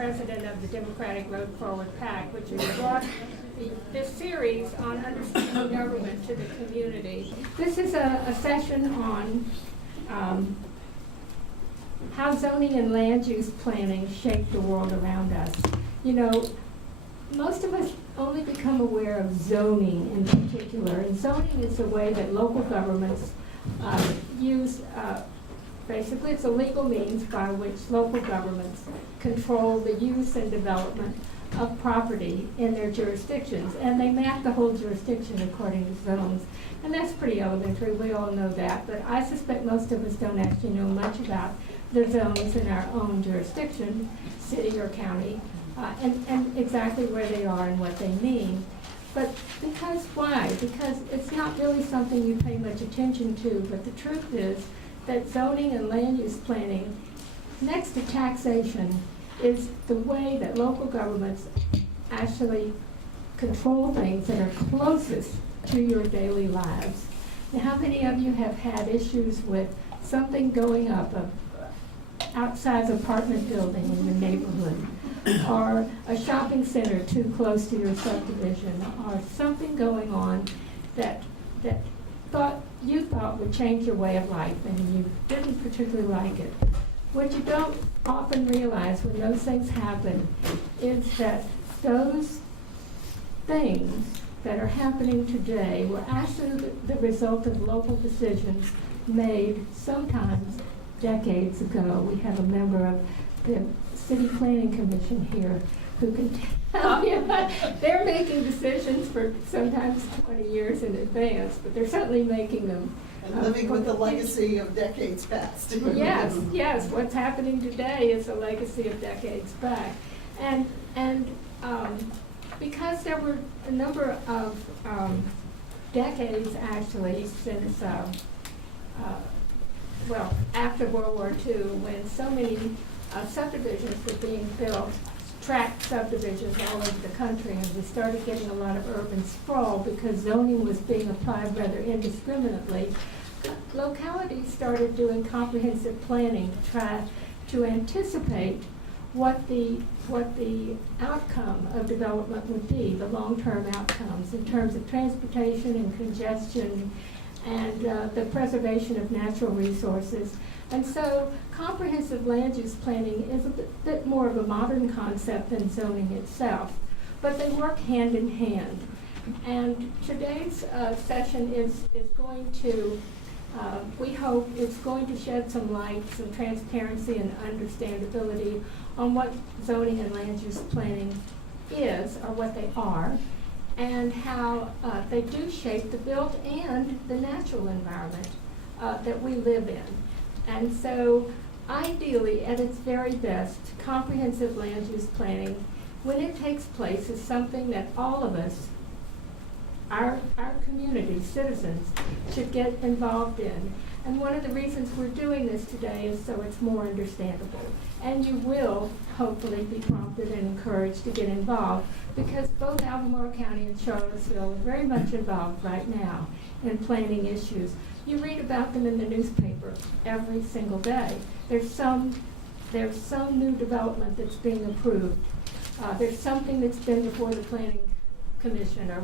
president of the Democratic Road Forward PAC, which has brought this series on understanding government to the community. This is a session on how zoning and land use planning shape the world around us. You know, most of us only become aware of zoning in particular, and zoning is the way that local governments use, basically it's a legal means by which local governments control the use and development of property in their jurisdictions, and they map the whole jurisdiction according to zones. And that's pretty elementary, we all know that, but I suspect most of us don't actually know much about the zones in our own jurisdiction, city or county, and exactly where they are and what they mean. But why? Because it's not really something you pay much attention to, but the truth is that zoning and land use planning, next to taxation, is the way that local governments actually control things that are closest to your daily lives. Now, how many of you have had issues with something going up, a outsized apartment building in your neighborhood, or a shopping center too close to your subdivision, or something going on that you thought would change your way of life and you didn't particularly like it? What you don't often realize when those things happen is that those things that are happening today were actually the result of local decisions made sometimes decades ago. We have a member of the City Planning Commission here who can tell you they're making decisions for sometimes 20 years in advance, but they're certainly making them. And living with the legacy of decades past. Yes, what's happening today is a legacy of decades back. And because there were a number of decades actually since, well, after World War II, when so many subdivisions were being built, tract subdivisions all over the country, and we started getting a lot of urban sprawl because zoning was being applied rather indiscriminately. Localities started doing comprehensive planning to try to anticipate what the outcome of development would be, the long-term outcomes in terms of transportation and congestion and the preservation of natural resources. And so comprehensive land use planning is a bit more of a modern concept than zoning itself, but they work hand in hand. And today's session is going to, we hope it's going to shed some light, some transparency and understandability on what zoning and land use planning is, or what they are, and how they do shape the built and the natural environment that we live in. And so, ideally, at its very best, comprehensive land use planning, when it takes place, is something that all of us, our community, citizens, should get involved in. And one of the reasons we're doing this today is so it's more understandable. And you will hopefully be prompted and encouraged to get involved, because both Albemarle County and Charlottesville are very much involved right now in planning issues. You read about them in the newspaper every single day. There's some new development that's being approved. There's something that's been before the Planning Commission or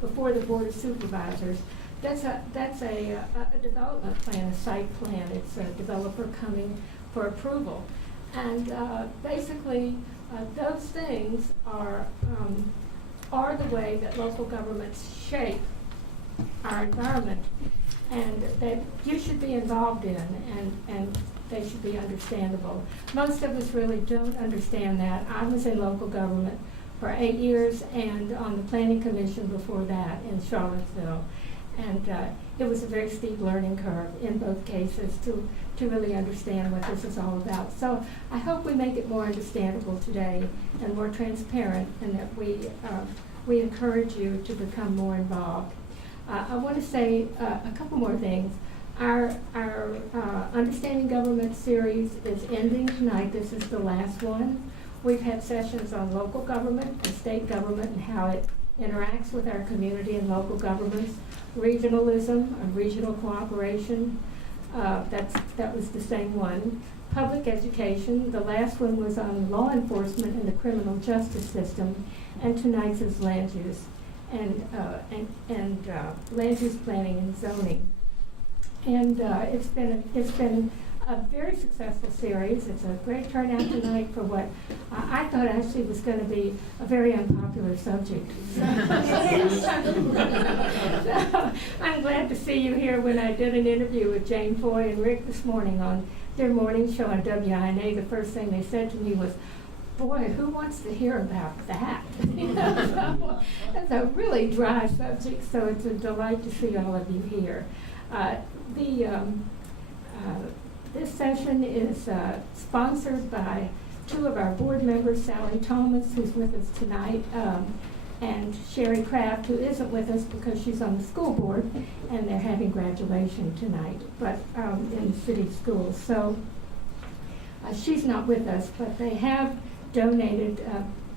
before the Board of Supervisors. That's a development plan, a site plan. It's a developer coming for approval. And basically, those things are the way that local governments shape our environment, and that you should be involved in, and they should be understandable. Most of us really don't understand that. I was in local government for 8 years and on the Planning Commission before that in Charlottesville. And it was a very steep learning curve in both cases to really understand what this is all about. So I hope we make it more understandable today and more transparent, and that we encourage you to become more involved. I want to say a couple more things. Our Understanding Government series is ending tonight. This is the last one. We've had sessions on local government and state government and how it interacts with our community and local governments, regionalism and regional cooperation, That was the same one. Public education, the last one was on law enforcement and the criminal justice system, and tonight's is land use and land use planning and zoning. And it's been a very successful series. It's a great turnout tonight for what I thought actually was going to be a very unpopular subject. So, I'm glad to see you here. When I did an interview with Jane Foy and Rick this morning on their morning show on WINA, the first thing they said to me was, "Boy, who wants to hear about that?" So, it's a really dry subject, so it's a delight to see all of you here. This session is sponsored by two of our board members, Sally Thomas, who's with us tonight, and Sherry Kraft, who isn't with us because she's on the school board, and they're having graduation tonight, but in the city schools. So she's not with us, but they have donated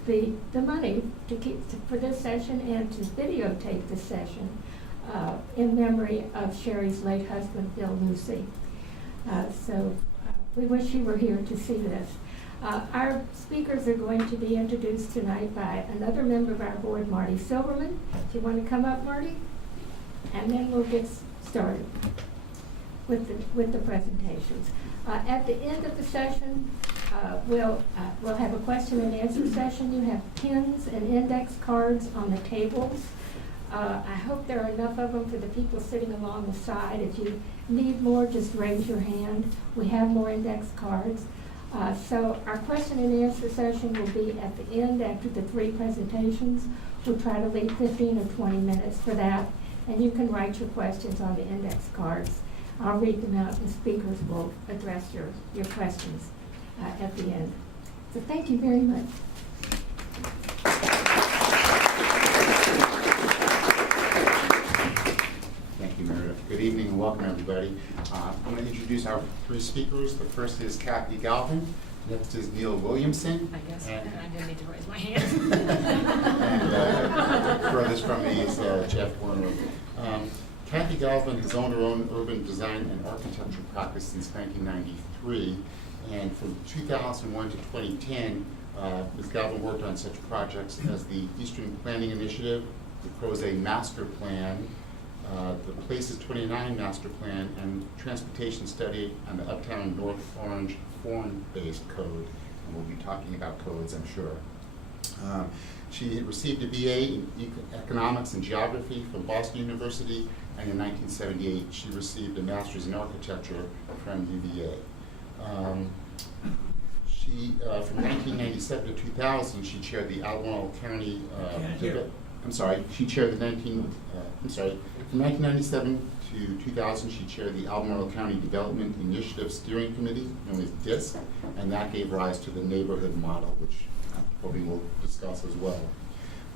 the money for this session and to videotape this session in memory of Sherry's late husband, Bill Lucy. So we wish you were here to see this. Our speakers are going to be introduced tonight by another member of our board, Marty Silverman. If you want to come up, Marty, and then we'll get started with the presentations. At the end of the session, we'll have a question and answer session. You have pins and index cards on the tables. I hope there are enough of them for the people sitting along the side. If you need more, just raise your hand. We have more index cards. So our question and answer session will be at the end after the three presentations. We'll try to leave 15 or 20 minutes for that. And you can write your questions on the index cards. I'll read them out and speakers will address your questions at the end. So thank you very much. Good evening and welcome, everybody. I'm going to introduce our three speakers. The first is Kathy Galvin. Next is Neil Williamson. I guess I didn't need to raise my hand. And furthest from me is Jeff Warner. Kathy Galvin has owned her own urban design and architecture practice since 1993. And from 2001 to 2010, Ms. Galvin worked on such projects as the Eastern Planning Initiative, the Crozet Master Plan, the Places 29 Master Plan, and Transportation Study on the Uptown North Orange form-based code. And we'll be talking about codes, I'm sure. She received a BA in Economics and Geography from Boston University, and in 1978 she received a Master's in Architecture from UVA. From 1997 to 2000, she chaired the Albemarle County from 1997 to 2000, she chaired the Albemarle County Development Initiative Steering Committee, known as DISC, and that gave rise to the neighborhood model, which probably we'll discuss as well.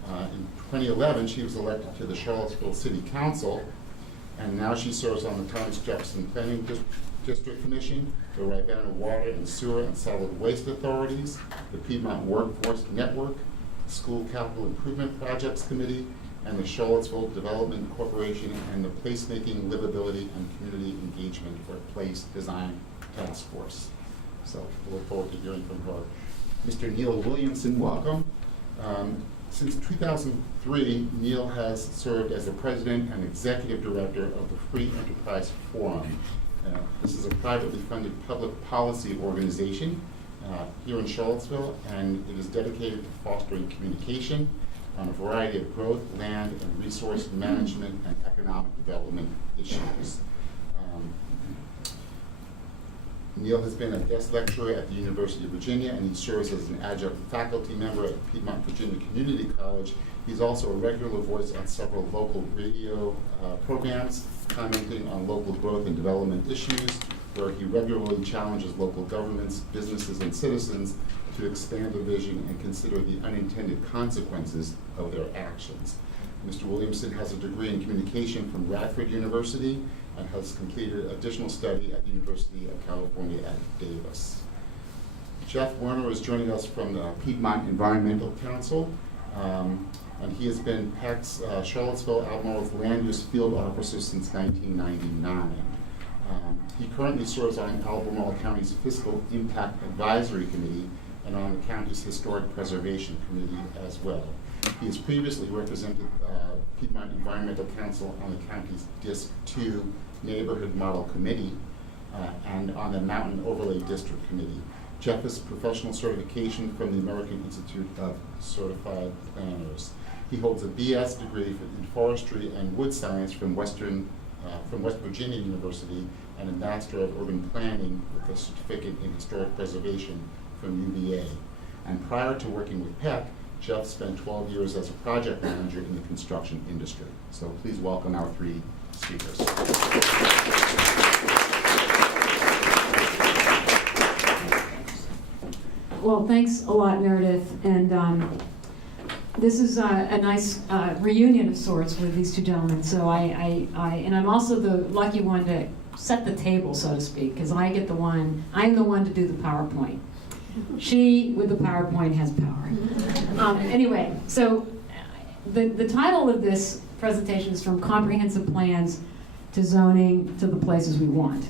In 2011, she was elected to the Charlottesville City Council, and now she serves on the Thomas Jefferson Planning District Commission, the Ravenna Water and Sewer and Solid Waste Authorities, the Piedmont Workforce Network, School Capital Improvement Projects Committee, and the Charlottesville Development Corporation, and the Placemaking, Livability, and Community Engagement, or Place Design Task Force. So we look forward to hearing from her. Mr. Neil Williamson, welcome. Since 2003, Neil has served as the President and Executive Director of the Free Enterprise Forum. This is a privately funded public policy organization here in Charlottesville, and it is dedicated to fostering communication on a variety of growth, land, and resource management and economic development issues. Neil has been a guest lecturer at the University of Virginia, and he serves as an adjunct faculty member at Piedmont Virginia Community College. He's also a regular voice on several local radio programs, commenting on local growth and development issues, where he regularly challenges local governments, businesses, and citizens to expand their vision and consider the unintended consequences of their actions. Mr. Williamson has a degree in communication from Radford University and has completed additional study at the University of California at Davis. Jeff Werner is joining us from the Piedmont Environmental Council, and he has been PAC's Charlottesville Albemarle's land use field officer since 1999. He currently serves on Albemarle County's Fiscal Impact Advisory Committee and on the county's Historic Preservation Committee as well. He has previously represented Piedmont Environmental Council on the county's DISC 2 Neighborhood Model Committee and on the Mountain Overlay District Committee. Jeff has professional certification from the American Institute of Certified Planners. He holds a BS degree in forestry and wood science from West Virginia University and a Master of Urban Planning with a certificate in historic preservation from UVA. And prior to working with PEC, Jeff spent 12 years as a project manager in the construction industry. So please welcome our three speakers. Well, thanks a lot, Meredith. And this is a nice reunion of sorts with these two gentlemen. So and I'm also the lucky one to set the table, so to speak, because I'm the one to do the PowerPoint. She, with the PowerPoint, has power. Anyway, so the title of this presentation is From Comprehensive Plans to Zoning to the Places We Want.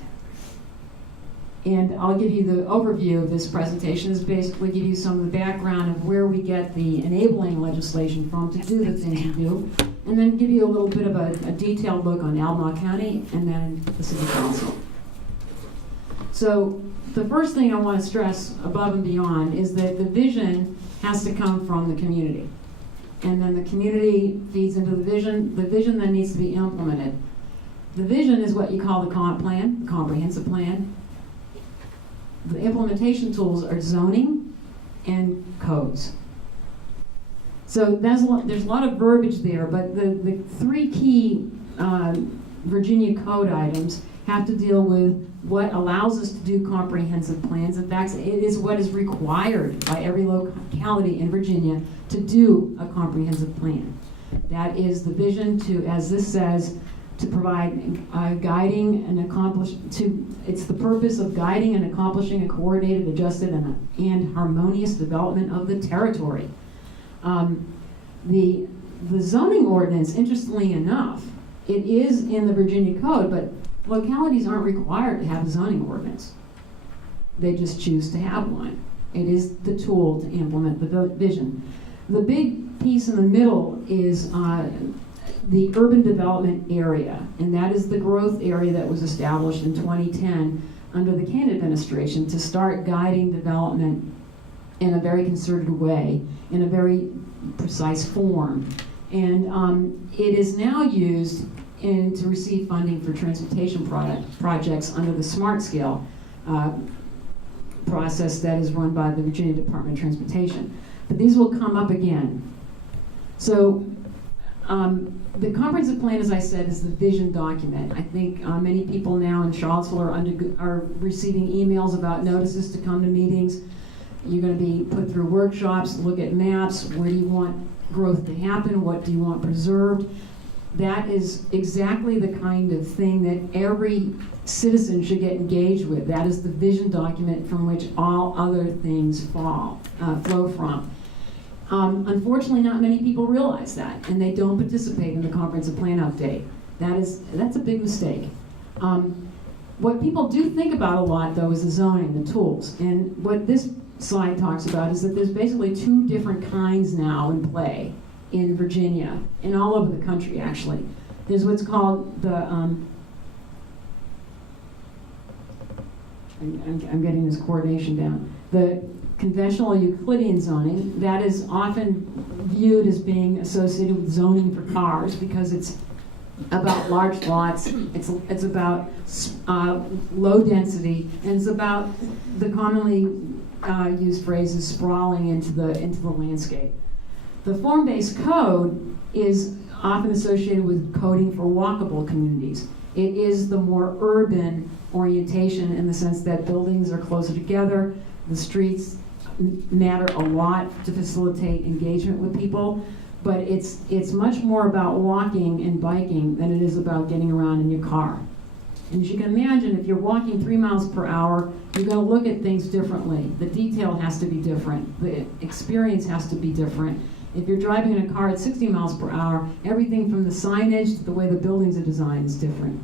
And I'll give you the overview of this presentation, is basically give you some of the background of where we get the enabling legislation from to do the things we do, and then give you a little bit of a detailed look on Albemarle County and then the City Council. So the first thing I want to stress above and beyond is that the vision has to come from the community. And then the community feeds into the vision then needs to be implemented. The vision is what you call the comp plan, the comprehensive plan. The implementation tools are zoning and codes. So there's a lot of verbiage there, but the three key Virginia code items have to deal with what allows us to do comprehensive plans. In fact, it is what is required by every locality in Virginia to do a comprehensive plan. That is the vision to, as this says, to provide guiding and it's the purpose of guiding and accomplishing a coordinated, adjusted, and harmonious development of the territory. The zoning ordinance, interestingly enough, it is in the Virginia Code, but localities aren't required to have a zoning ordinance. They just choose to have one. It is the tool to implement the vision. The big piece in the middle is the urban development area, and that is the growth area that was established in 2010 under the Kane administration to start guiding development in a very concerted way, in a very precise form. And it is now used to receive funding for transportation projects under the Smart Scale process that is run by the Virginia Department of Transportation. But these will come up again. So the comprehensive plan, as I said, is the vision document. I think many people now in Charlottesville are receiving emails about notices to come to meetings. You're going to be put through workshops, look at maps. Where do you want growth to happen? What do you want preserved? That is exactly the kind of thing that every citizen should get engaged with. That is the vision document from which all other things flow from. Unfortunately, not many people realize that, and they don't participate in the comprehensive plan update. That's a big mistake. What people do think about a lot, though, is the zoning, the tools. And what this slide talks about is that there's basically two different kinds now in play in Virginia, and all over the country, actually. There's what's called the, I'm getting this coordination down. The conventional Euclidean zoning, that is often viewed as being associated with zoning for cars because it's about large lots, it's about low density, and it's about the commonly used phrase is sprawling into the landscape. The form-based code is often associated with coding for walkable communities. It is the more urban orientation in the sense that buildings are closer together, the streets matter a lot to facilitate engagement with people, but it's much more about walking and biking than it is about getting around in your car. And as you can imagine, if you're walking 3 miles per hour, you're going to look at things differently. The detail has to be different. The experience has to be different. If you're driving in a car at 60 miles per hour, everything from the signage to the way the buildings are designed is different.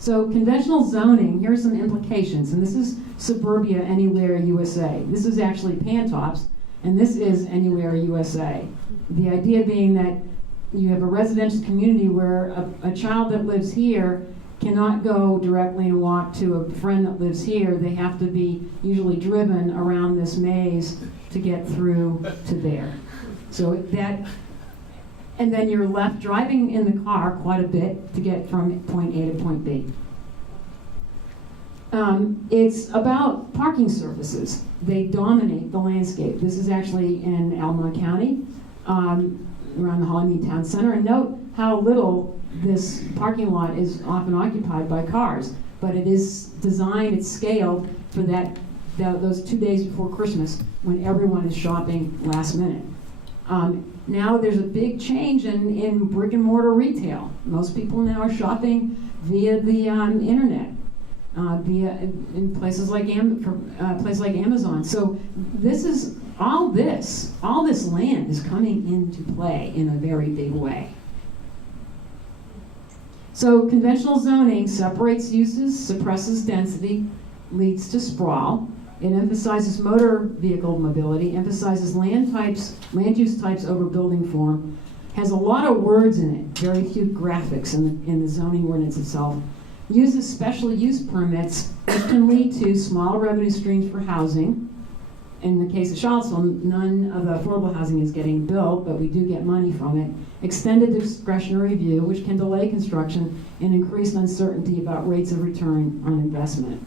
So conventional zoning, here's some implications, and this is Suburbia Anywhere USA. This is actually Pantops, and this is Anywhere USA. The idea being that you have a residential community where a child that lives here cannot go directly and walk to a friend that lives here. They have to be usually driven around this maze to get through to there. So that, and then you're left driving in the car quite a bit to get from point A to point B. It's about parking services. They dominate the landscape. This is actually in Albemarle County, around the Hollymead Town Center. And note how little this parking lot is often occupied by cars, but it is designed, it's scaled for those 2 days before Christmas when everyone is shopping last minute. Now there's a big change in brick and mortar retail. Most people now are shopping via the internet, in places like Amazon. So this is all this land is coming into play in a very big way. So conventional zoning separates uses, suppresses density, leads to sprawl. It emphasizes motor vehicle mobility, emphasizes land use types over building form, has a lot of words in it, very few graphics in the zoning ordinance itself, uses special use permits, which can lead to small revenue streams for housing. In the case of Charlottesville, none of the affordable housing is getting built, but we do get money from it. Extended discretionary review, which can delay construction and increase uncertainty about rates of return on investment.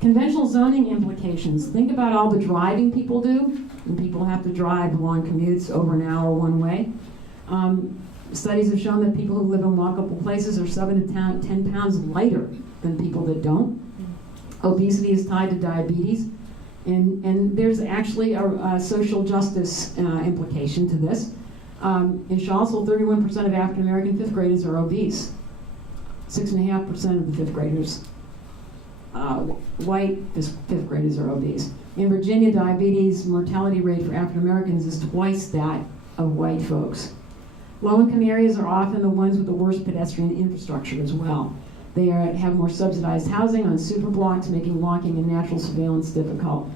Conventional zoning implications. Think about all the driving people do, and people have to drive long commutes over an hour one way. Studies have shown that people who live in walkable places are 7 to 10 pounds lighter than people that don't. Obesity is tied to diabetes, and there's actually a social justice implication to this. In Charlottesville, 31% of African American fifth graders are obese. 6.5% of the fifth graders, white fifth graders, are obese. In Virginia, diabetes mortality rate for African Americans is twice that of white folks. Low-income areas are often the ones with the worst pedestrian infrastructure as well. They have more subsidized housing on superblocks, making walking and natural surveillance difficult.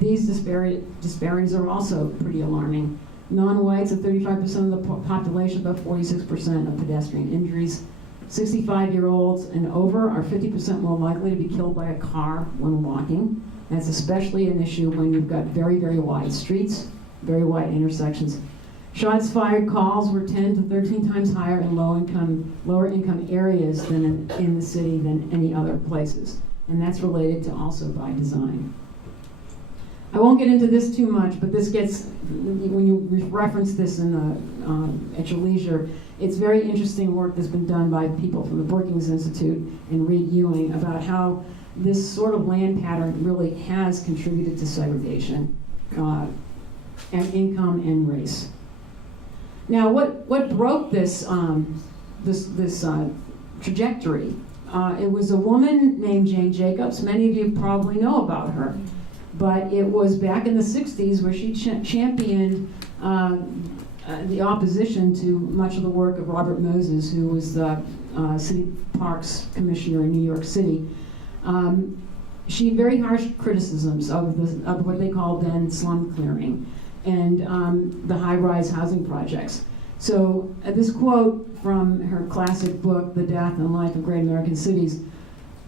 These disparities are also pretty alarming. Non-whites are 35% of the population, but 46% of pedestrian injuries. 65-year-olds and over are 50% more likely to be killed by a car when walking. That's especially an issue when you've got very, very wide streets, very wide intersections. Shots fired calls were 10 to 13 times higher in lower income areas than in the city than any other places. And that's related to also by design. I won't get into this too much, but this gets, when you reference this at your leisure, it's very interesting work that's been done by people from the Brookings Institute and Reed Ewing about how this sort of land pattern really has contributed to segregation and income and race. Now, what broke this trajectory? It was a woman named Jane Jacobs. Many of you probably know about her, but it was back in the 60s where she championed the opposition to much of the work of Robert Moses, who was the City Parks Commissioner in New York City. She had very harsh criticisms of what they called then slum clearing and the high-rise housing projects. So this quote from her classic book, The Death and Life of Great American Cities,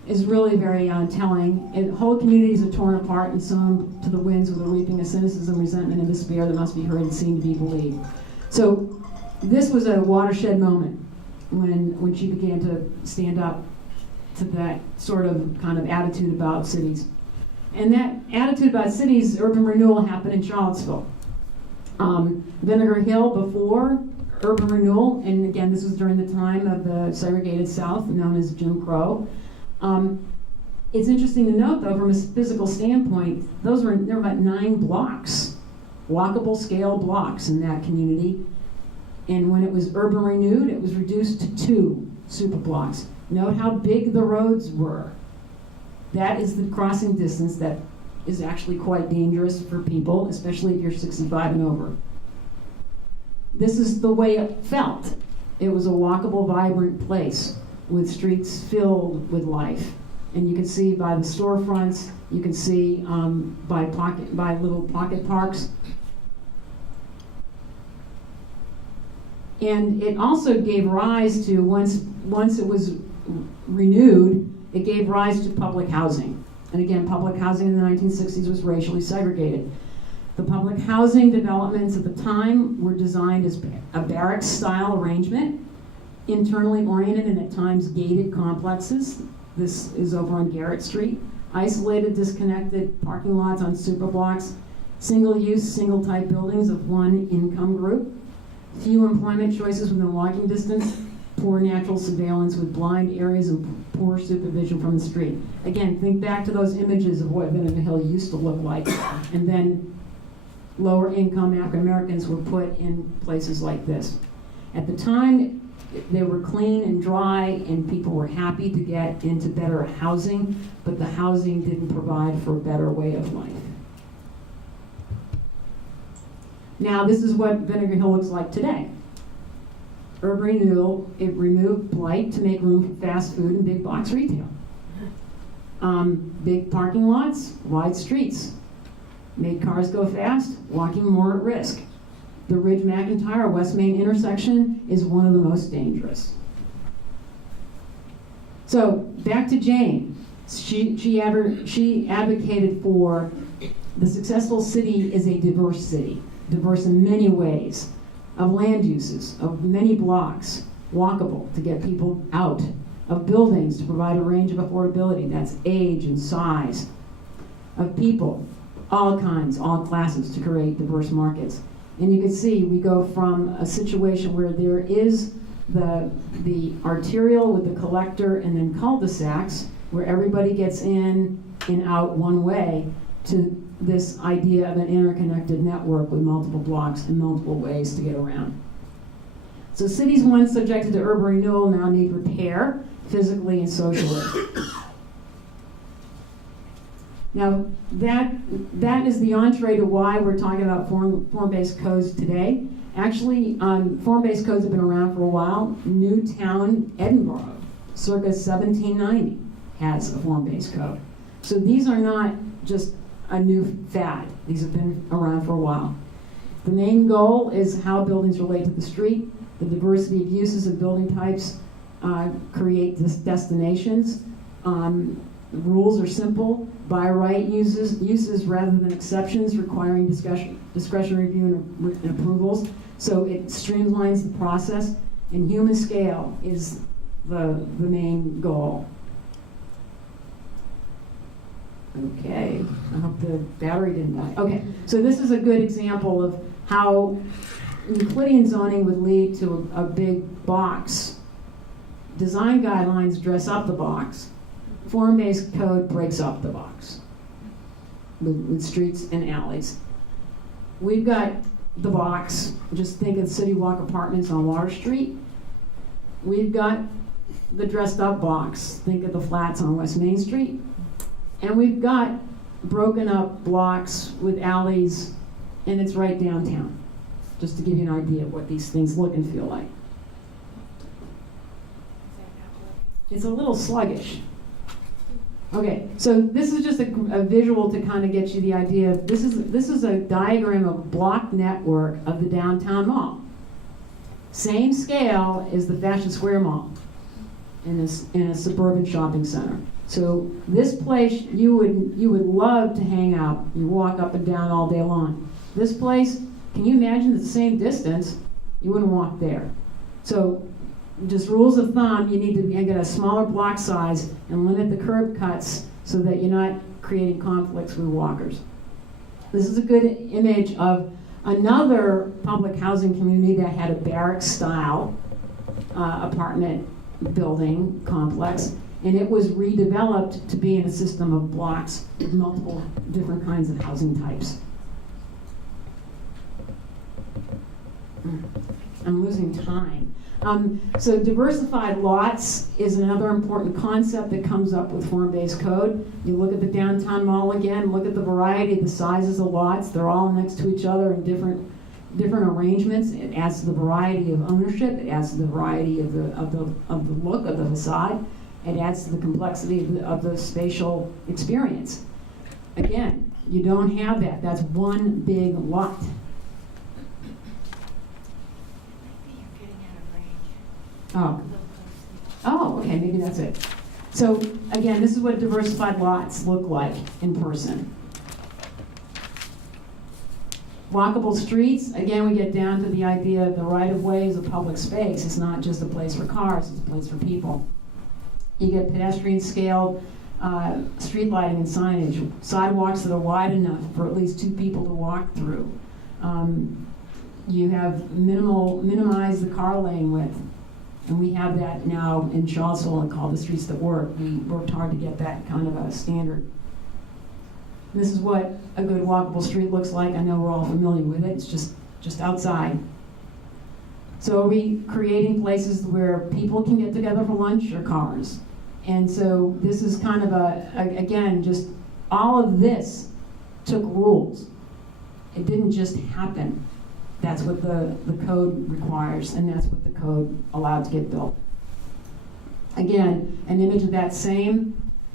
is really very telling. Whole communities are torn apart and sown to the winds with a reaping of cynicism, resentment, and despair that must be heard and seen to be believed. So this was a watershed moment when she began to stand up to that sort of kind of attitude about cities. And that attitude about cities, urban renewal, happened in Charlottesville. Vinegar Hill before urban renewal, and again, this was during the time of the segregated South, known as Jim Crow. It's interesting to note, though, from a physical standpoint, there were about 9 blocks, walkable scale blocks in that community. And when it was urban renewed, it was reduced to 2 super blocks. Note how big the roads were. That is the crossing distance that is actually quite dangerous for people, especially if you're 65 and over. This is the way it felt. It was a walkable, vibrant place. with streets filled with life. And you can see by the storefronts, you can see by little pocket parks. And it also gave rise to, once it was renewed, it gave rise to public housing. And again, public housing in the 1960s was racially segregated. The public housing developments at the time were designed as a barracks-style arrangement, internally oriented and at times gated complexes. This is over on Garrett Street. Isolated, disconnected parking lots on superblocks, single-use, single-type buildings of one income group, few employment choices within walking distance, poor natural surveillance with blind areas and poor supervision from the street. Again, think back to those images of what Vinegar Hill used to look like, and then lower income African Americans were put in places like this. At the time, they were clean and dry, and people were happy to get into better housing, but the housing didn't provide for a better way of life. Now, this is what Vinegar Hill looks like today. Urban renewal, it removed blight to make room for fast food and big box retail. Big parking lots, wide streets. Made cars go fast, walking more at risk. The Ridge-McIntyre West Main intersection is one of the most dangerous. So back to Jane. She advocated for the successful city is a diverse city, diverse in many ways, of land uses, of many blocks, walkable to get people out, of buildings to provide a range of affordability, that's age and size, of people, all kinds, all classes to create diverse markets. And you can see we go from a situation where there is the arterial with the collector and then cul-de-sacs where everybody gets in and out one way to this idea of an interconnected network with multiple blocks and multiple ways to get around. So cities once subjected to urban renewal now need repair physically and socially. Now, that is the entree to why we're talking about form-based codes today. Actually, form-based codes have been around for a while. Newtown, Edinburgh, circa 1790, has a form-based code. So these are not just a new fad. These have been around for a while. The main goal is how buildings relate to the street. The diversity of uses of building types create destinations. The rules are simple. By right uses rather than exceptions, requiring discretionary review and approvals. So it streamlines the process, and human scale is the main goal. Okay, I hope the battery didn't die. Okay, so this is a good example of how Euclidean zoning would lead to a big box. Design guidelines dress up the box. Form-based code breaks up the box with streets and alleys. We've got the box, just think of City Walk apartments on Water Street. We've got the dressed up box, think of the flats on West Main Street. And we've got broken up blocks with alleys, and it's right downtown, just to give you an idea of what these things look and feel like. It's a little sluggish. Okay, so this is just a visual to kind of get you the idea. This is a diagram of a block network of the downtown mall. Same scale as the Fashion Square Mall in a suburban shopping center. So this place you would love to hang out. You walk up and down all day long. This place, can you imagine the same distance? You wouldn't walk there. So just rules of thumb, you need to get a smaller block size and limit the curb cuts so that you're not creating conflicts with walkers. This is a good image of another public housing community that had a barrack-style apartment building complex, and it was redeveloped to be in a system of blocks with multiple different kinds of housing types. I'm losing time. So diversified lots is another important concept that comes up with form-based code. You look at the downtown mall again, look at the variety of the sizes of lots. They're all next to each other in different different arrangements. It adds to the variety of ownership. It adds to the variety of the look of the facade. It adds to the complexity of the spatial experience. Again, you don't have that. That's one big lot. Maybe you're getting out of range. Oh, okay, maybe that's it. So again, this is what diversified lots look like in person. Walkable streets, again, we get down to the idea of the right-of-way is a public space. It's not just a place for cars, it's a place for people. You get pedestrian scaled street lighting and signage, sidewalks that are wide enough for at least 2 people to walk through. You have minimize the car lane width. And we have that now in Charlottesville and called the Streets That Work. We worked hard to get that kind of a standard. This is what a good walkable street looks like. I know we're all familiar with it. It's just outside. So are we creating places where people can get together for lunch or cars? And so this is kind of again, just all of this took rules. It didn't just happen. That's what the code requires, and that's what the code allowed to get built. Again, an image of that same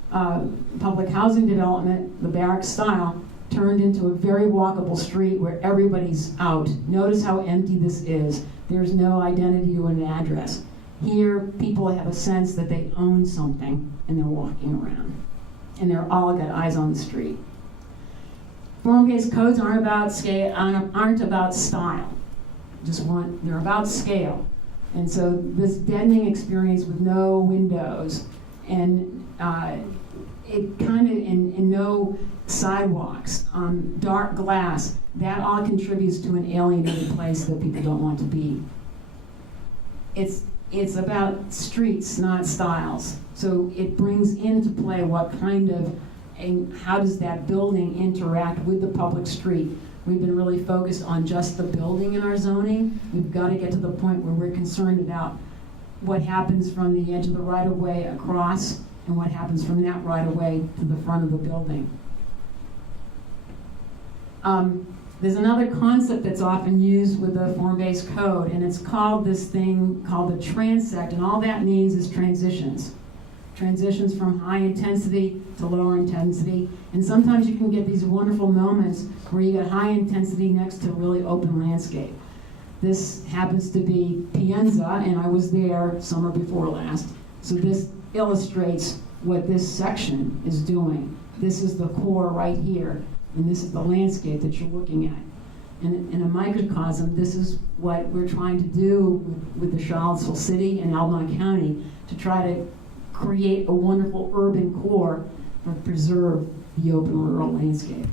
public housing development, the barrack style, turned into a very walkable street where everybody's out. Notice how empty this is. There's no identity to an address. Here, people have a sense that they own something, and they're walking around. And they're all got eyes on the street. Form-based codes aren't about scale, aren't about style. They're about scale. And so this deadening experience with no windows and it kind of and no sidewalks, dark glass, that all contributes to an alienated place that people don't want to be. It's about streets, not styles. So it brings into play what kind of and how does that building interact with the public street. We've been really focused on just the building in our zoning. We've got to get to the point where we're concerned about what happens from the edge of the right-of-way across and what happens from that right-of-way to the front of the building. There's another concept that's often used with the form-based code, and it's called this thing called the Transect, and all that means is transitions. Transitions from high intensity to lower intensity. And sometimes you can get these wonderful moments where you get high intensity next to a really open landscape. This happens to be Pienza, and I was there summer before last. So this illustrates what this section is doing. This is the core right here, and this is the landscape that you're looking at. And in a microcosm, this is what we're trying to do with the Charlottesville City and Albemarle County to try to create a wonderful urban core but preserve the open rural landscape.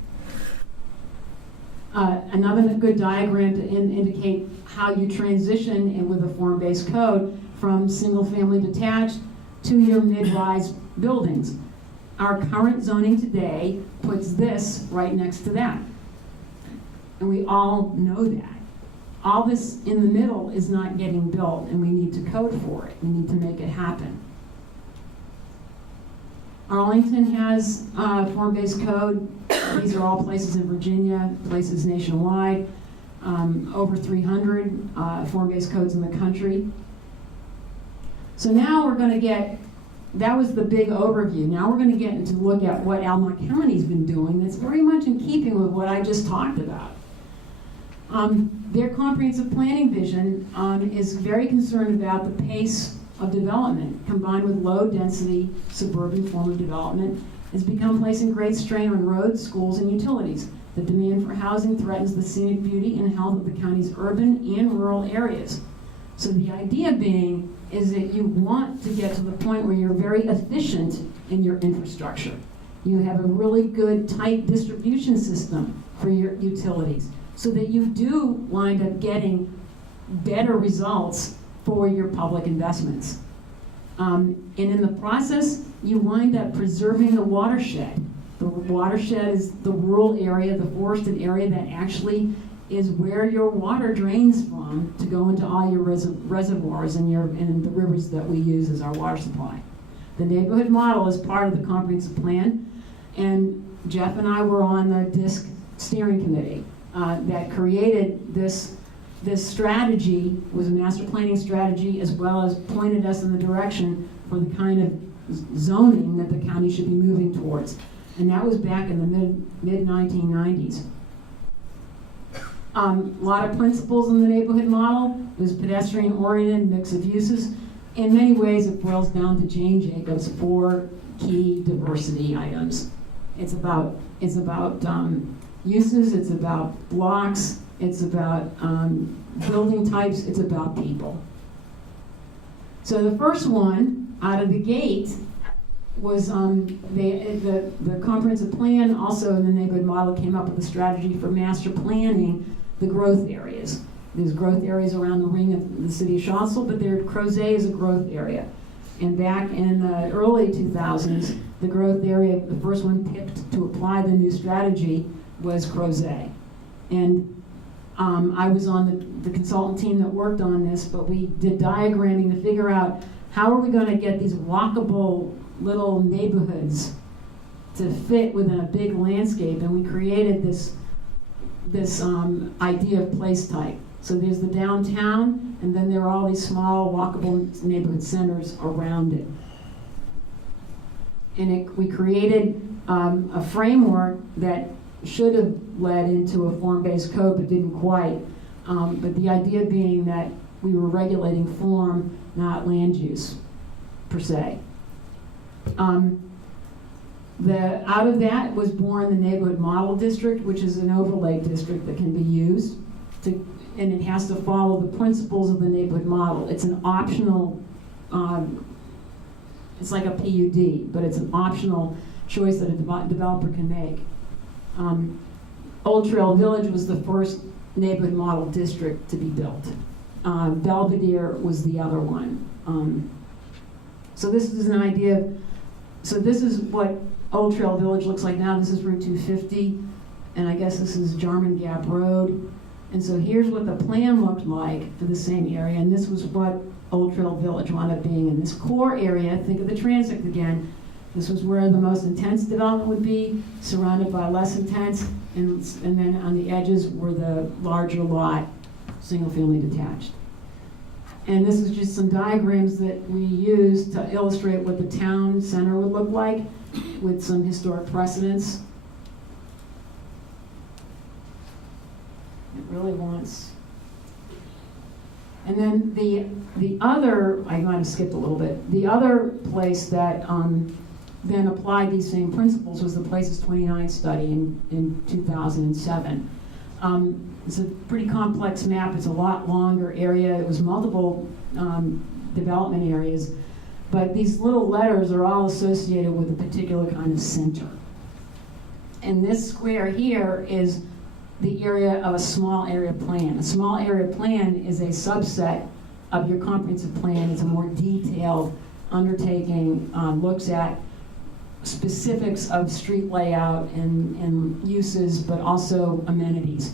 Another good diagram to indicate how you transition with a form-based code from single-family detached to your mid-rise buildings. Our current zoning today puts this right next to that. And we all know that. All this in the middle is not getting built, and we need to code for it. We need to make it happen. Arlington has form-based code. These are all places in Virginia, places nationwide. Over 300 form-based codes in the country. So now we're going to get, that was the big overview. Now we're going to get into look at what Albemarle County's been doing that's very much in keeping with what I just talked about. Their comprehensive planning vision is very concerned about the pace of development combined with low-density suburban form of development has become placing great strain on roads, schools, and utilities. The demand for housing threatens the scenic beauty and health of the county's urban and rural areas. So the idea being is that you want to get to the point where you're very efficient in your infrastructure. You have a really good, tight distribution system for your utilities so that you do wind up getting better results for your public investments. And in the process, you wind up preserving the watershed. The watershed is the rural area, the forested area that actually is where your water drains from to go into all your reservoirs and the rivers that we use as our water supply. The neighborhood model is part of the comprehensive plan, and Jeff and I were on the DISC steering committee. that created this strategy, was a master planning strategy, as well as pointed us in the direction for the kind of zoning that the county should be moving towards. And that was back in the mid-1990s. A lot of principles in the neighborhood model. It was pedestrian-oriented, mix of uses. In many ways, it boils down to Jane Jacobs' 4 key diversity items. It's about uses, it's about blocks, it's about building types, it's about people. So the first one, out of the gate, was the comprehensive plan, also in the neighborhood model, came up with a strategy for master planning the growth areas. There's growth areas around the ring of the city of Charlottesville, but Crozet is a growth area. And back in the early 2000s, the growth area, the first one picked to apply the new strategy was Crozet. And I was on the consultant team that worked on this, but we did diagramming to figure out how are we going to get these walkable little neighborhoods to fit within a big landscape, and we created this idea of place type. So there's the downtown, and then there are all these small walkable neighborhood centers around it. And we created a framework that should have led into a form-based code, but didn't quite. But the idea being that we were regulating form, not land use, per se. Out of that was born the Neighborhood Model District, which is an overlay district that can be used and it has to follow the principles of the neighborhood model. It's an optional, it's like a PUD, but it's an optional choice that a developer can make. Old Trail Village was the first neighborhood model district to be built. Belvedere was the other one. So this is an idea. So this is what Old Trail Village looks like now. This is Route 250, and I guess this is Jarman Gap Road. And so here's what the plan looked like for the same area, and this was what Old Trail Village wound up being. In this core area, think of the Transect again. This was where the most intense development would be, surrounded by less intense, and then on the edges were the larger lot, single-family detached. And this is just some diagrams that we used to illustrate what the town center would look like with some historic precedents. It really wants. And then the other, I might have skipped a little bit, the other place that then applied these same principles was the Places 29 study in 2007. It's a pretty complex map. It's a lot longer area. It was multiple development areas, but these little letters are all associated with a particular kind of center. And this square here is the area of a small area plan. A small area plan is a subset of your comprehensive plan. It's a more detailed undertaking, looks at specifics of street layout and uses, but also amenities.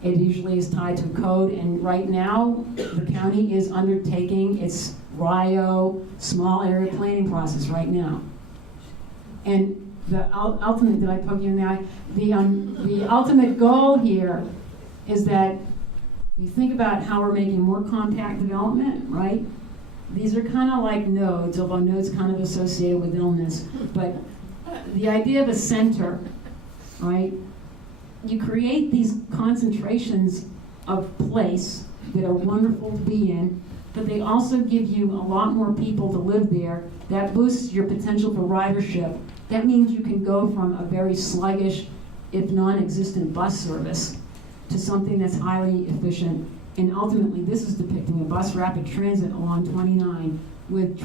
It usually is tied to code, and right now, the county is undertaking its RIO small area planning process right now. And the ultimate, did I poke you in the eye? The ultimate goal here is that you think about how we're making more compact development, right? These are kind of like nodes, although nodes kind of associated with illness. But the idea of a center, right? You create these concentrations of place that are wonderful to be in, but they also give you a lot more people to live there. That boosts your potential for ridership. That means you can go from a very sluggish, if non-existent bus service to something that's highly efficient. And ultimately, this is depicting a bus rapid transit along 29 with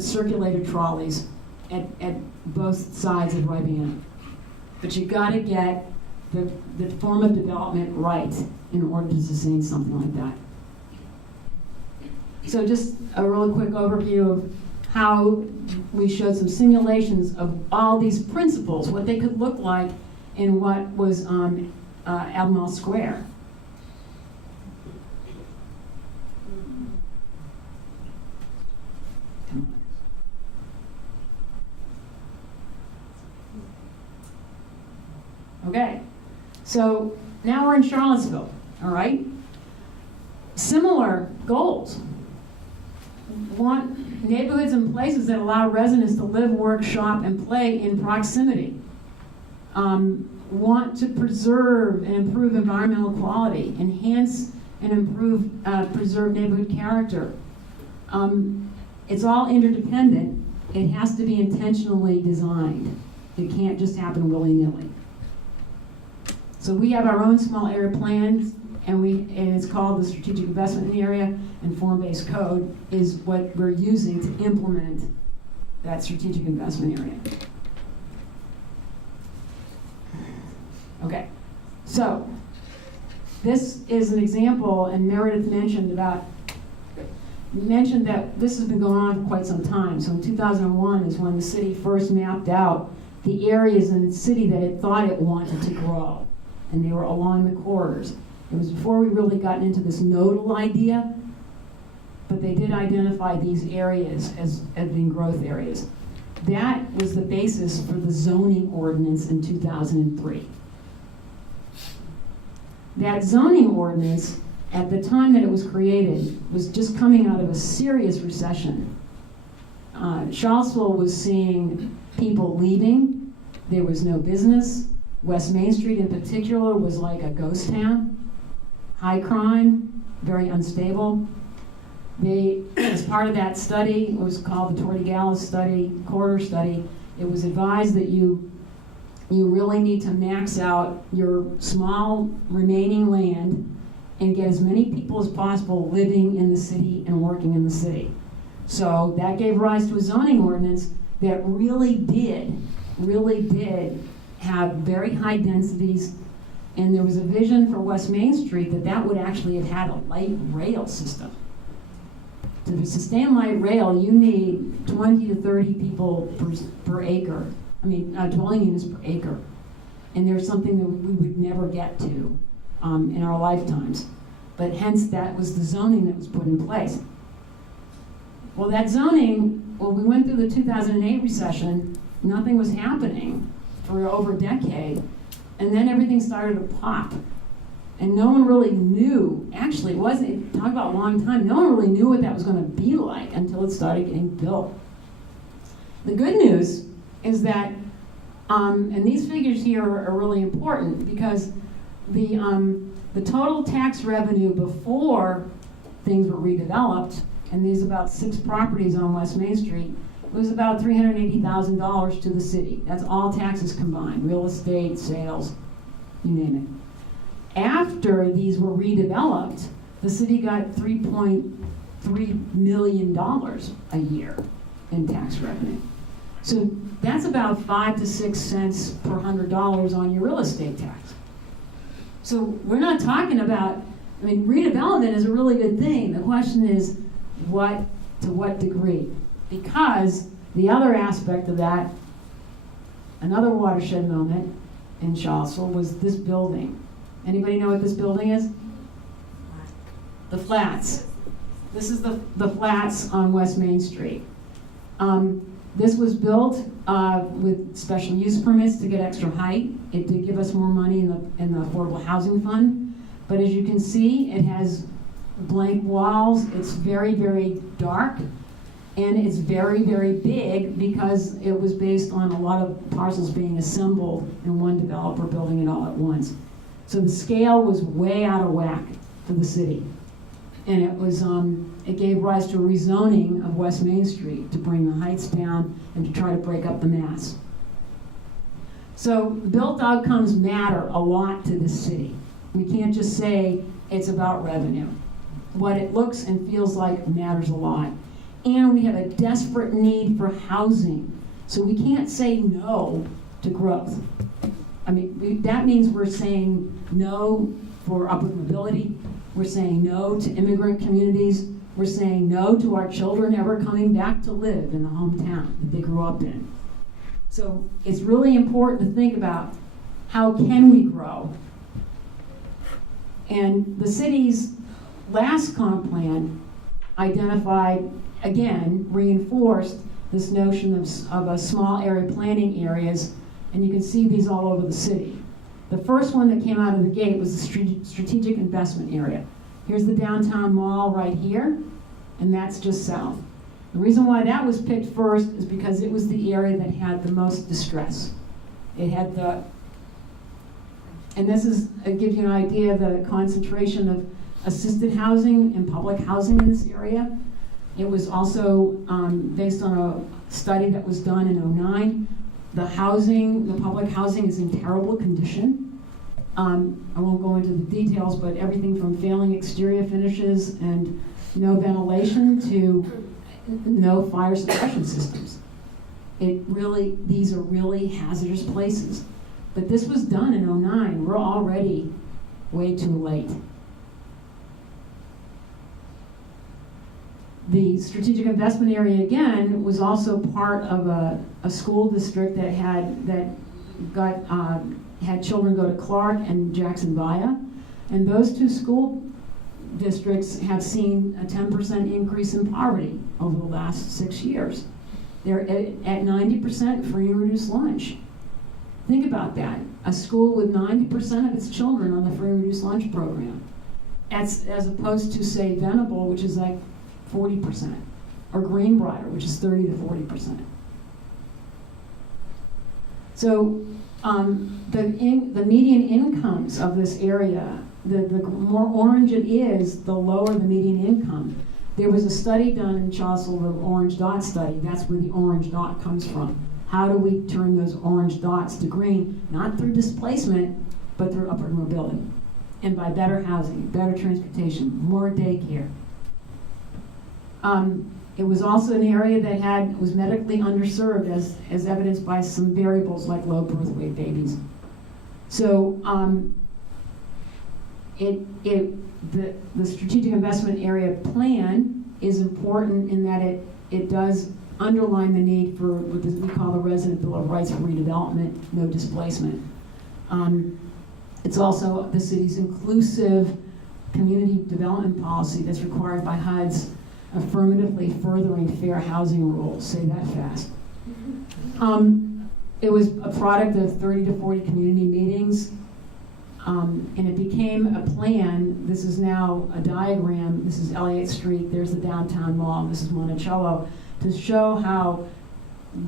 circulator trolleys at both sides of Rivian. But you got to get the form of development right in order to sustain something like that. So just a really quick overview of how we showed some simulations of all these principles, what they could look like in what was Albemarle Square. Okay, so Now we're in Charlottesville, all right? Similar goals. Want neighborhoods and places that allow residents to live, work, shop, and play in proximity. Want to preserve and improve environmental quality, enhance and improve, preserve neighborhood character. It's all interdependent. It has to be intentionally designed. It can't just happen willy-nilly. So we have our own small area plans, and it's called the Strategic Investment Area, and form-based code is what we're using to implement that strategic investment area. Okay, so this is an example, and Meredith mentioned that this has been going on for quite some time. So in 2001 is when the city first mapped out the areas in the city that it thought it wanted to grow, and they were along the corridors. It was before we really gotten into this nodal idea, but they did identify these areas as being growth areas. That was the basis for the zoning ordinance in 2003. That zoning ordinance, at the time that it was created, was just coming out of a serious recession. Charlottesville was seeing people leaving. There was no business. West Main Street in particular was like a ghost town. High crime, very unstable. As part of that study, it was called the Tortigallo study, corridor study, it was advised that you really need to max out your small remaining land and get as many people as possible living in the city and working in the city. So that gave rise to a zoning ordinance that really did have very high densities, and there was a vision for West Main Street that would actually have had a light rail system. To sustain light rail, you need 20 to 30 people per acre. Dwelling units per acre. And there's something that we would never get to in our lifetimes. But hence, that was the zoning that was put in place. Well, that zoning, we went through the 2008 recession, nothing was happening for over a decade, and then everything started to pop. And no one really knew, actually, talk about a long time, no one really knew what that was going to be like until it started getting built. The good news is that, and these figures here are really important because the total tax revenue before things were redeveloped, and these about 6 properties on West Main Street, was about $380,000 to the city. That's all taxes combined, real estate, sales, you name it. After these were redeveloped, the city got $3.3 million a year in tax revenue. So that's about 5 to 6 cents per $100 on your real estate tax. So we're not talking about, redevelopment is a really good thing. The question is, to what degree? Because the other aspect of that, another watershed moment in Charlottesville was this building. Anybody know what this building is? The Flats. This is the Flats on West Main Street. This was built with special use permits to get extra height. It did give us more money in the Affordable Housing Fund. But as you can see, it has blank walls. It's very, very dark. And it's very, very big because it was based on a lot of parcels being assembled and one developer building it all at once. So the scale was way out of whack for the city. And it gave rise to a rezoning of West Main Street to bring the heights down and to try to break up the mass. So built outcomes matter a lot to this city. We can't just say it's about revenue. What it looks and feels like matters a lot. And we have a desperate need for housing. So we can't say no to growth. That means we're saying no for upward mobility. We're saying no to immigrant communities. We're saying no to our children ever coming back to live in the hometown that they grew up in. So it's really important to think about how can we grow. And the city's last comp plan identified, again, reinforced this notion of a small area planning areas, and you can see these all over the city. The first one that came out of the gate was the strategic investment area. Here's the downtown mall right here, and that's just south. The reason why that was picked first is because it was the area that had the most distress. It had and this is, gives you an idea of the concentration of assisted housing and public housing in this area. It was also based on a study that was done in '09. The public housing is in terrible condition. I won't go into the details, but everything from failing exterior finishes and no ventilation to no fire suppression systems. These are really hazardous places. But this was done in '09. We're already way too late. The strategic investment area, again, was also part of a school district that had children go to Clark and Jackson Via. And those two school districts have seen a 10% increase in poverty over the last 6 years. They're at 90% free and reduced lunch. Think about that. A school with 90% of its children on the free and reduced lunch program. As opposed to, say, Venable, which is like 40%, or Greenbrier, which is 30 to 40%. So the median incomes of this area, the more orange it is, the lower the median income. There was a study done in Charlottesville, the orange dot study. That's where the orange dot comes from. How do we turn those orange dots to green? Not through displacement, but through upward mobility. And by better housing, better transportation, more daycare. It was also an area that was medically underserved, as evidenced by some variables like low birth weight babies. So the strategic investment area plan is important in that it does underline the need for what we call the Resident Bill of Rights for redevelopment, no displacement. It's also the city's inclusive community development policy that's required by HUD's affirmatively furthering fair housing rules. Say that fast. It was a product of 30 to 40 community meetings, and it became a plan. This is now a diagram. This is Elliott Street. There's the downtown mall. This is Monticello, to show how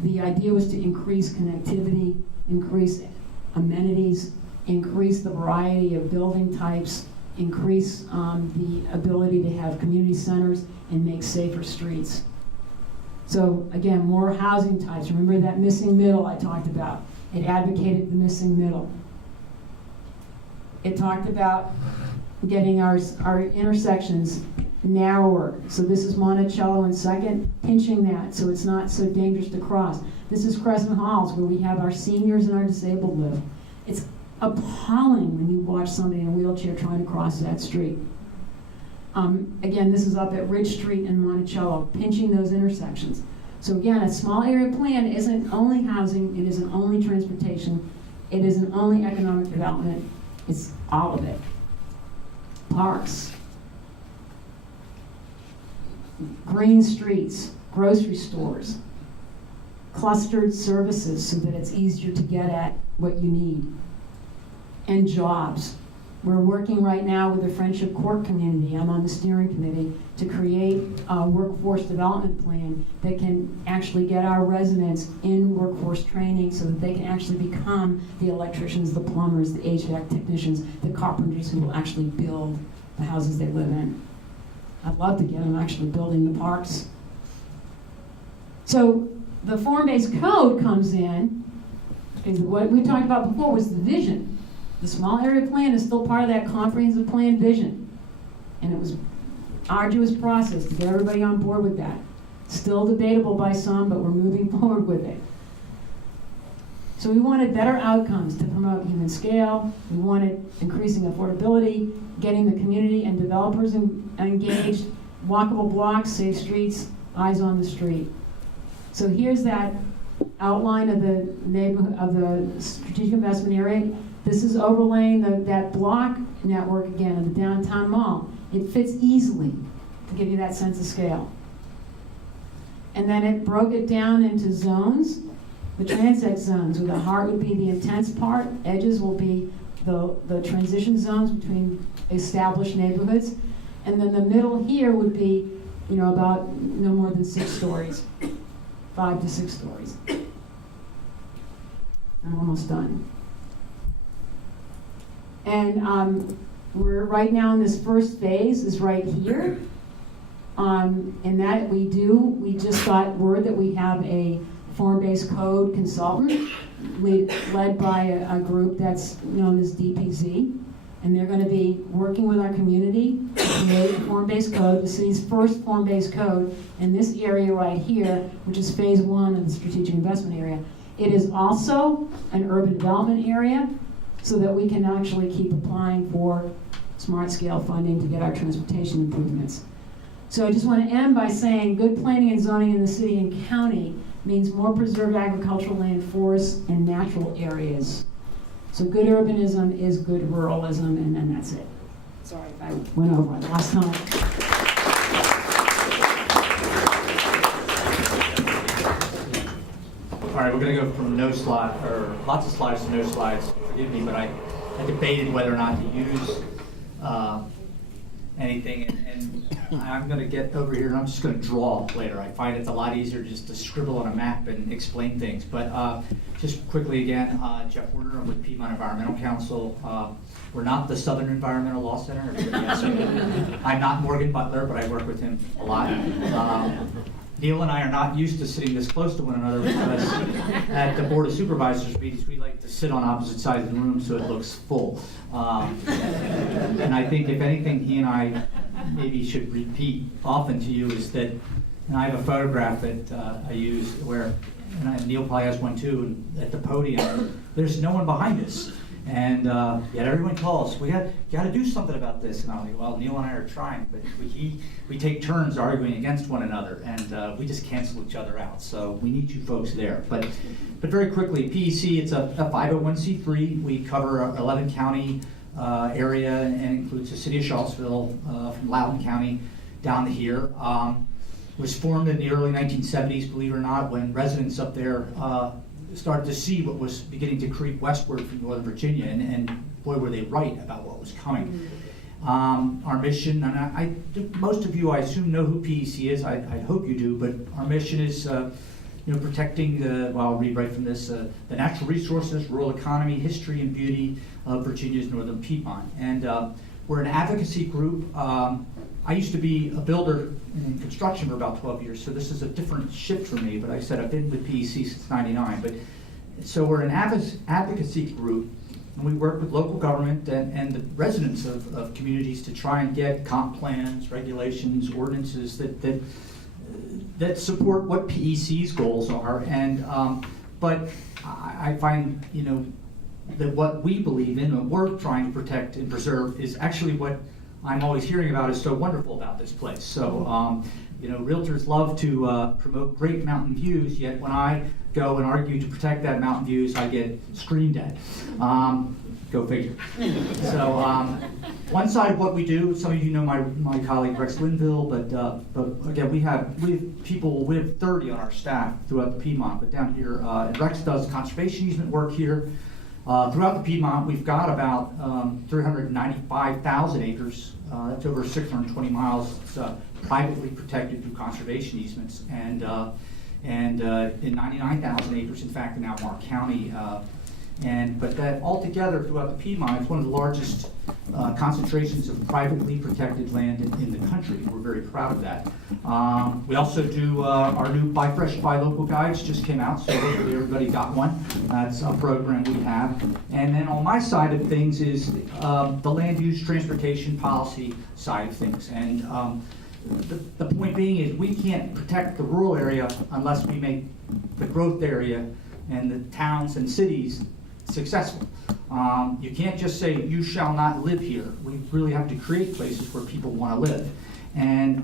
the idea was to increase connectivity, increase amenities, increase the variety of building types, increase the ability to have community centers, and make safer streets. So again, more housing types. Remember that missing middle I talked about. It advocated the missing middle. It talked about getting our intersections narrower. So this is Monticello and 2nd, pinching that so it's not so dangerous to cross. This is Crescent Halls, where we have our seniors and our disabled live. It's appalling when you watch somebody in a wheelchair trying to cross that street. Again, this is up at Ridge Street and Monticello, pinching those intersections. So again, a small area plan isn't only housing, it isn't only transportation, it isn't only economic development, it's all of it. Parks, green streets, grocery stores, clustered services so that it's easier to get at what you need, and jobs. We're working right now with the Friendship Court community. I'm on the steering committee to create a workforce development plan that can actually get our residents in workforce training so that they can actually become the electricians, the plumbers, the HVAC technicians, the carpenters who will actually build the houses they live in. I'd love to get them actually building the parks. So the form-based code comes in, is what we talked about before was the vision. The small area plan is still part of that comprehensive plan vision. And it was an arduous process to get everybody on board with that. Still debatable by some, but we're moving forward with it. So we wanted better outcomes to promote human scale. We wanted increasing affordability, getting the community and developers engaged, walkable blocks, safe streets, eyes on the street. So here's that outline of the neighborhood, of the strategic investment area. This is overlaying that block network again of the downtown mall. It fits easily to give you that sense of scale. And then it broke it down into zones, the Transect zones, where the heart would be the intense part, edges will be the transition zones between established neighborhoods. And then the middle here would be, you know, about no more than 6 stories, 5 to 6 stories. I'm almost done. And we're right now in this first phase is right here. And that we just got word that we have a form-based code consultant led by a group that's known as DPZ. And they're going to be working with our community to create a form-based code, the city's first form-based code in this area right here, which is phase 1 of the strategic investment area. It is also an urban development area, so that we can actually keep applying for smart scale funding to get our transportation improvements. So I just want to end by saying good planning and zoning in the city and county means more preserved agricultural land, forests, and natural areas. So good urbanism is good ruralism, and then that's it. Sorry if I went over it last time. All right, we're going to go from no slide, or lots of slides to no slides. Forgive me, but I debated whether or not to use anything, and I'm going to get over here and I'm just going to draw later. I find it's a lot easier just to scribble on a map and explain things. But just quickly again, Jeff Werner, I'm with Piedmont Environmental Council. We're not the Southern Environmental Law Center. I'm not Morgan Butler, but I work with him a lot. Neil and I are not used to sitting this close to one another because at the Board of Supervisors meetings, we like to sit on opposite sides of the room so it looks full. And I think if anything, he and I maybe should repeat often to you is that, and I have a photograph that I use where, and Neil probably has one too, and at the podium, there's no one behind us. And yet everyone calls, we got to do something about this. And I'm like, well, Neil and I are trying, but we take turns arguing against one another, and we just cancel each other out. So we need you folks there. But very quickly, PEC, it's a 501c3. We cover a 11 county area and includes the city of Charlottesville, from Loudoun County down to here. It was formed in the early 1970s, believe it or not, when residents up there started to see what was beginning to creep westward from Northern Virginia, and boy, were they right about what was coming. Our mission, and most of you, I assume, know who PEC is. I hope you do, but our mission is protecting well, I'll read right from this, the natural resources, rural economy, history, and beauty of Virginia's Northern Piedmont. And we're an advocacy group. I used to be a builder in construction for about 12 years, so this is a different shift for me, but I said I've been with PEC since '99. But so we're an advocacy group, and we work with local government and the residents of communities to try and get comp plans, regulations, ordinances that support what PEC's goals are. And but I find, that what we believe in, what we're trying to protect and preserve, is actually what I'm always hearing about is so wonderful about this place. So, realtors love to promote great mountain views, yet when I go and argue to protect that mountain views, I get screamed at. Go figure. So, one side of what we do, some of you know my colleague Rex Linville, but again, we have 30 on our staff throughout the Piedmont, but down here, and Rex does conservation easement work here. Throughout the Piedmont, we've got about 395,000 acres. That's over 620 miles. It's privately protected through conservation easements, and in 99,000 acres, in fact, in Albemarle County. But that altogether throughout the Piedmont, it's one of the largest concentrations of privately protected land in the country. We're very proud of that. We also do our new Buy Fresh, Buy Local guides just came out, so hopefully everybody got one. That's a program we have. And then on my side of things is the land use transportation policy side of things. And the point being is we can't protect the rural area unless we make the growth area and the towns and cities successful. You can't just say, you shall not live here. We really have to create places where people want to live. And